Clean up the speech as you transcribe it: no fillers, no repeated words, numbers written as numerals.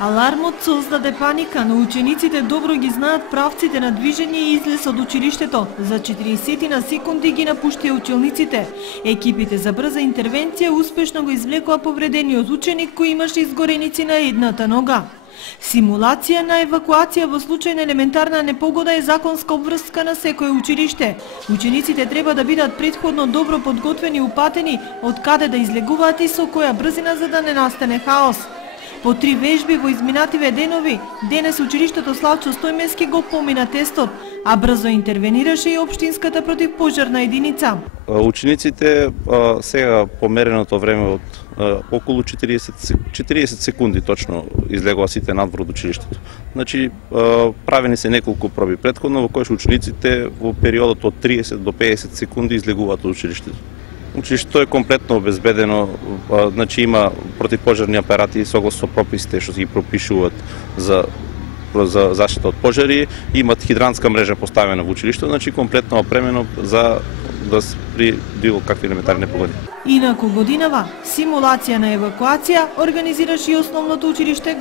Алармот создаде паника, но учениците добро ги знаат правците на движење и излез од училиштето. За 40 на секунди ги напуштија училниците. Екипите за брза интервенција успешно го извлекоа повредениот ученик кој имаше изгореници на едната нога. Симулација на евакуација во случај на елементарна непогода е законска обврска на секое училиште. Учениците треба да бидат претходно добро подготвени и упатени од каде да излегуваат и со која брзина за да не настане хаос. По 3 вежби во изминативе денови, денес училиштето Славчо Стојменски го помина тестот, а брзо интервенираше и општинската противпожарна единица. Учениците сега помереното време од околу 40 секунди точно излегува сите надвор од училиштето. Значи, правени се неколку проби претходно во кои учениците во периодот од 30 до 50 секунди излегуваат од училиштето. Училиштето е комплетно обезбедено, значи има противпожарни апарати согласно прописите што ги пропишуваат за заштита од пожари, имат хидрантска мрежа поставена во училиштето, значи комплетно опремено за при било какви елементарни непогоди. Инаку годинава, симулација на евакуација организираше и основното училиште